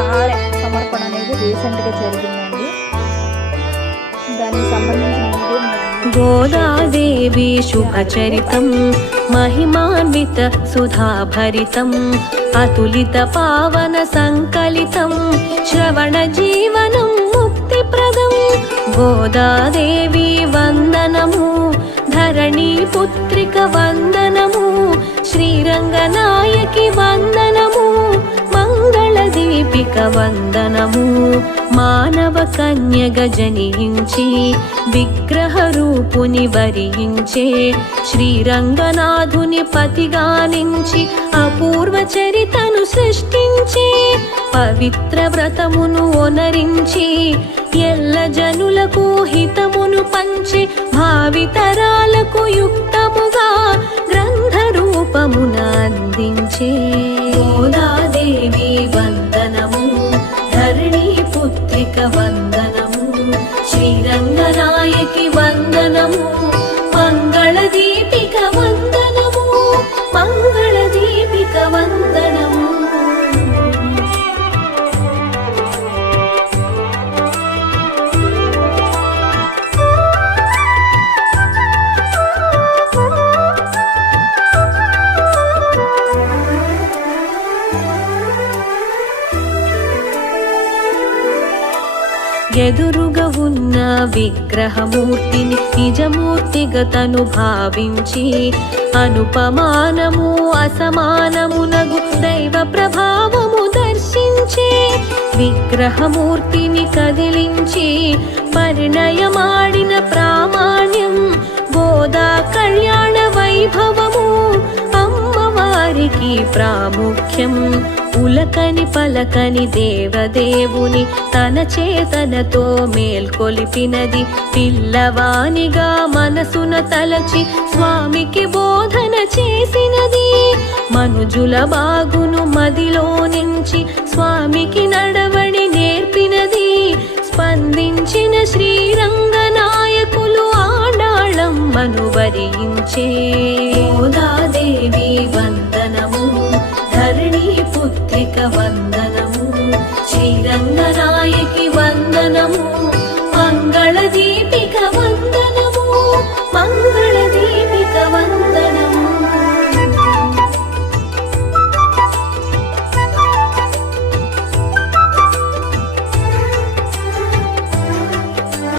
కాలే సమర్పణ అనేది రీసెంట్గా జరిగిందండి. దానికి సంబంధించిన గోదాదేవి శుభచరితం మహిమాన్విత సుధాభరితం అతులిత పవన సంకలితం శ్రవణ జీవనం ముక్తిప్రదం. గోదాదేవి వందనము ధరణి పుత్రిక వందనము మానవ కన్యగ జనించి విగ్రహ రూపుని వరించే శ్రీరంగనాథుని పతిగానించి అపూర్వ చరితను సృష్టించి పవిత్ర వ్రతమును ఒనరించి ఎల్ల జనులకు హితమును పంచి భావితరాలకు యుక్తముగా గ్రంథ రూపమున అందించే ఎదురుగా ఉన్న విగ్రహమూర్తిని నిజమూర్తిగా తను భావించి అనుపమానము అసమానమునగు దైవ ప్రభావము దర్శించి విగ్రహమూర్తిని కదిలించి పరిణయమాడిన ప్రామాణ్యం గోదా ప్రాముఖ్యం. ఉలకని పలకని దేవదేవుని తన చేతనతో మేల్కొలిపినది పిల్లవానిగా మనసున తలచి స్వామికి బోధన చేసినది. మనుజుల బాగును మదిలో నుంచి స్వామికి నడవడి నేర్పినది. స్పందించిన శ్రీరంగనాయకులు ఆడాళం మనువరించే one.